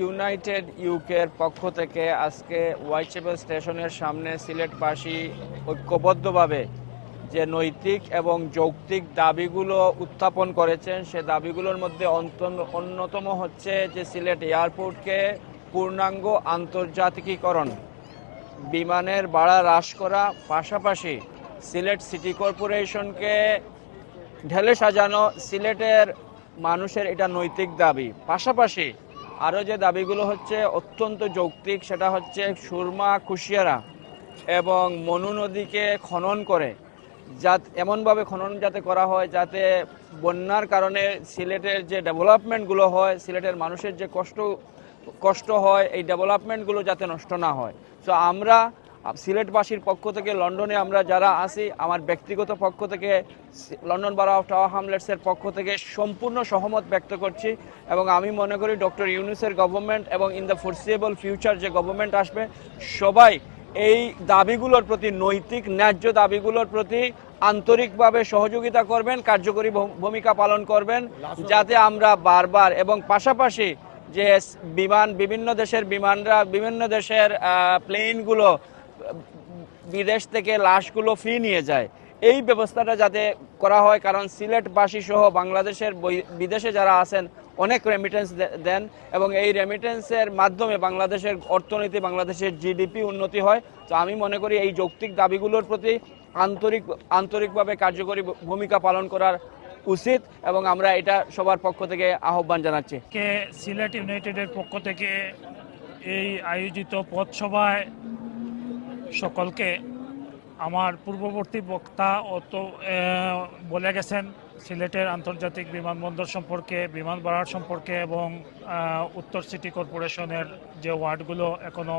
United ইউকের পক্ষ থেকে আজকে হোয়াইটচেপেল স্টেশনের সামনে সিলেটবাসী ঐক্যবদ্ধভাবে যে নৈতিক এবং যৌক্তিক দাবিগুলো উত্থাপন করেছেন, সে দাবিগুলোর মধ্যে অন্যতম হচ্ছে যে সিলেট এয়ারপোর্টকে পূর্ণাঙ্গ আন্তর্জাতিকীকরণ, বিমানের ভাড়া হ্রাস করা, পাশাপাশি সিলেট সিটি কর্পোরেশনকে ঢেলে সাজানো সিলেটের মানুষের এটা নৈতিক দাবি। পাশাপাশি আরও যে দাবিগুলো হচ্ছে অত্যন্ত যৌক্তিক, সেটা হচ্ছে সুরমা কুশিয়ারা এবং মনু নদীকে খনন করে। যা এমনভাবে খনন যাতে করা হয়, যাতে বন্যার কারণে সিলেটের যে ডেভেলপমেন্টগুলো হয়, সিলেটের মানুষের যে কষ্ট কষ্ট হয়, এই ডেভেলপমেন্টগুলো যাতে নষ্ট না হয়। তো আমরা সিলেটবাসীর পক্ষ থেকে লন্ডনে আমরা যারা আছি, আমার ব্যক্তিগত পক্ষ থেকে লন্ডন বারা অফ টাওয়ার হামলেটসের পক্ষ থেকে সম্পূর্ণ সহমত ব্যক্ত করছি এবং আমি মনে করি ডক্টর ইউনুসের গভর্নমেন্ট এবং ইন দ্য ফোরসিয়েবল ফিউচার যে গভর্নমেন্ট আসবে, সবাই এই দাবিগুলোর প্রতি নৈতিক, ন্যায্য দাবিগুলোর প্রতি আন্তরিকভাবে সহযোগিতা করবেন, কার্যকরী ভূমিকা পালন করবেন, যাতে আমরা বারবার এবং পাশাপাশি যে বিমান, বিভিন্ন দেশের বিমানরা, বিভিন্ন দেশের প্লেনগুলো বিদেশ থেকে লাশগুলো ফ্রি নিয়ে যায়। এই ব্যবস্থাটা যাতে করা হয়, কারণ সিলেটবাসী সহ বাংলাদেশের বিদেশে যারা আছেন, অনেক রেমিটেন্স দেন এবং এই রেমিটেন্সের মাধ্যমে বাংলাদেশের অর্থনীতি, বাংলাদেশের জিডিপি উন্নতি হয়। তো আমি মনে করি এই যৌক্তিক দাবিগুলোর প্রতি আন্তরিক, আন্তরিকভাবে কার্যকরী ভূমিকা পালন করার উচিত এবং আমরা এটা সবার পক্ষ থেকে আহ্বান জানাচ্ছি। সিলেট ইউনাইটেডের পক্ষ থেকে এই আয়োজিত পথসভায় সকলকে আমার পূর্ববর্তী বক্তা অত বলে গেছেন, সিলেটের আন্তর্জাতিক বিমানবন্দর সম্পর্কে, বিমান ভাড়ার সম্পর্কে এবং উত্তর সিটি কর্পোরেশনের যে ওয়ার্ডগুলো এখনও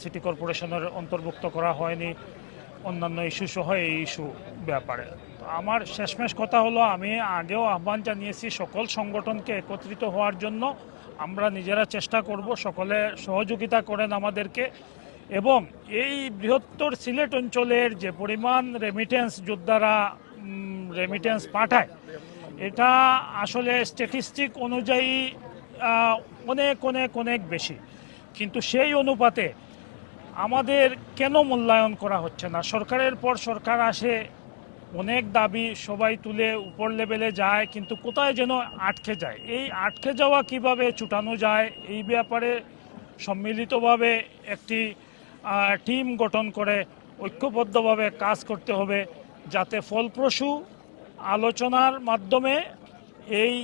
সিটি কর্পোরেশনের অন্তর্ভুক্ত করা হয়নি, অন্যান্য ইস্যু সহ এই ইস্যু ব্যাপারে। আমার শেষমেশ কথা হলো, আমি আগেও আহ্বান জানিয়েছি, সকল সংগঠনকে একত্রিত হওয়ার জন্য আমরা নিজেরা চেষ্টা করব, সকলে সহযোগিতা করেন আমাদেরকে। এবং এই বৃহত্তর সিলেট অঞ্চলের যে পরিমাণ রেমিটেন্স যোদ্ধারা রেমিটেন্স পাঠায়, এটা আসলে স্ট্যাটিস্টিক অনুযায়ী অনেক অনেক অনেক বেশি। কিন্তু সেই অনুপাতে আমাদের কেন মূল্যায়ন করা হচ্ছে না? সরকারের পর সরকার আসে, অনেক দাবি সবাই তুলে উপর লেভেলে যায়, কিন্তু কোথায় যেন আটকে যায়? এই আটকে যাওয়া কীভাবে, ছুটানো যায়? এই ব্যাপারে সম্মিলিতভাবে একটি টিম গঠন করে ঐক্যবদ্ধভাবে কাজ করতে হবে যাতে ফলপ্রসূ আলোচনার মাধ্যমে এই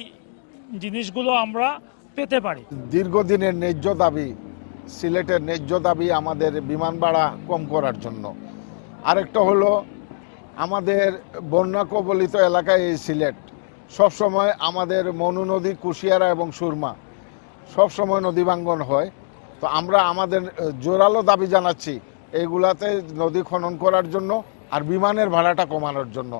জিনিসগুলো আমরা পেতে পারি। দীর্ঘদিনের ন্যায্য দাবি, সিলেটের ন্যায্য দাবি আমাদের বিমান ভাড়া কম করার জন্য। আরেকটা হলো, আমাদের বন্যা কবলিত এলাকায় এই সিলেট, সবসময় আমাদের মনু নদী, কুশিয়ারা এবং সুরমা সবসময় নদী ভাঙ্গন হয়। তো আমরা আমাদের জোরালো দাবি জানাচ্ছি এইগুলাতে নদী খনন করার জন্য আর বিমানের ভাড়াটা কমানোর জন্য।